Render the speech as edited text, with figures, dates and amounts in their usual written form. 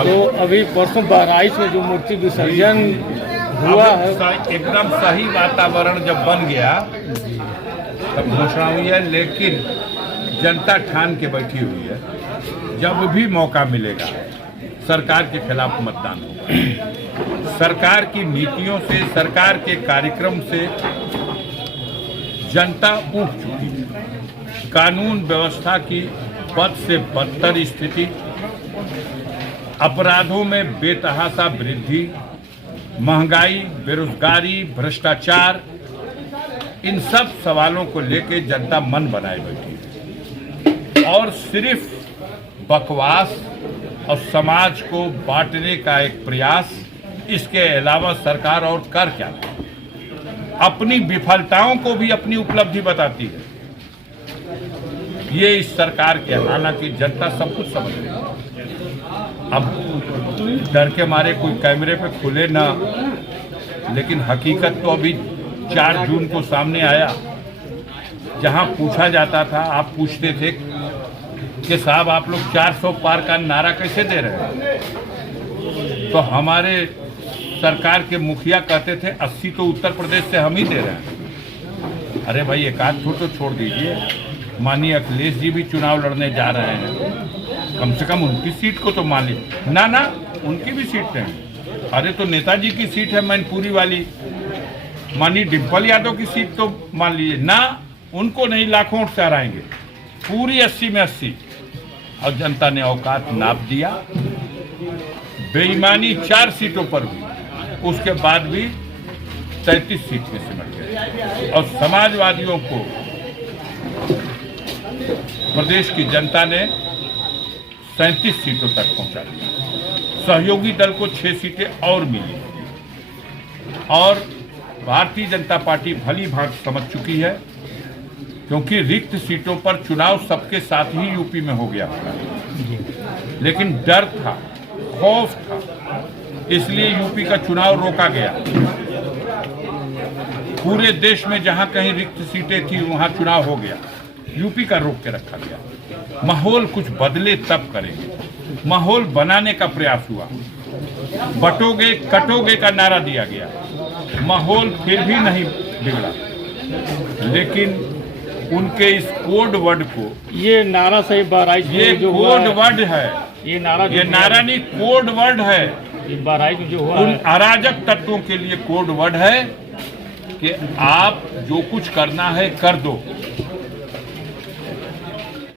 तो अभी परसों बहराइच में जो मूर्ति विसर्जन हुआ है, एकदम सही वातावरण जब बन गया तब घोषणा हुई है, लेकिन जनता ठान के बैठी हुई है जब भी मौका मिलेगा सरकार के खिलाफ मतदान होगा। सरकार की नीतियों से, सरकार के कार्यक्रम से जनता ऊब चुकी है। कानून व्यवस्था की बद से बदतर स्थिति, अपराधों में बेतहाशा वृद्धि, महंगाई, बेरोजगारी, भ्रष्टाचार, इन सब सवालों को लेकर जनता मन बनाए बैठी है और सिर्फ बकवास और समाज को बांटने का एक प्रयास, इसके अलावा सरकार और कर क्या है? अपनी विफलताओं को भी अपनी उपलब्धि बताती है। ये इस सरकार के, हालांकि जनता सब कुछ समझ रही है। अब डर के मारे कोई कैमरे पे खुले ना, लेकिन हकीकत तो अभी 4 जून को सामने आया। जहां पूछा जाता था, आप पूछते थे कि साहब आप लोग 400 पार का नारा कैसे दे रहे हैं, तो हमारे सरकार के मुखिया कहते थे 80 तो उत्तर प्रदेश से हम ही दे रहे हैं। अरे भाई एक आध तो छोड़ दीजिए, माननीय अखिलेश जी भी चुनाव लड़ने जा रहे हैं, कम से कम उनकी सीट को तो मान लीजिए। ना ना, उनकी भी सीट नहीं। अरे तो नेताजी की सीट है मैनपुरी वाली, माननीय डिम्पल यादव की सीट तो मान लीजिए ना, उनको नहीं, लाखों से हराएंगे, पूरी 80 में 80। और जनता ने औकात नाप दिया। बेईमानी 4 सीटों पर भी, उसके बाद भी 33 सीट में सिमट गए और समाजवादियों को प्रदेश की जनता ने 37 सीटों तक पहुंचा दिया। सहयोगी दल को 6 सीटें और मिली और भारतीय जनता पार्टी भली भांति समझ चुकी है, क्योंकि रिक्त सीटों पर चुनाव सबके साथ ही यूपी में हो गया था, लेकिन डर था, खौफ था, इसलिए यूपी का चुनाव रोका गया। पूरे देश में जहां कहीं रिक्त सीटें थी वहां चुनाव हो गया, यूपी का रोक के रखा गया। माहौल कुछ बदले तब करेंगे। माहौल बनाने का प्रयास हुआ, बटोगे कटोगे का नारा दिया गया, माहौल फिर भी नहीं बिगड़ा, लेकिन उनके इस कोड वर्ड को, ये नारा सही बहराइच में ये जो कोड वर्ड है, ये नारा नहीं कोड वर्ड है, बहराइच में जो हुआ उन है, अराजक तत्वों के लिए कोड वर्ड है कि आप जो कुछ करना है कर दो,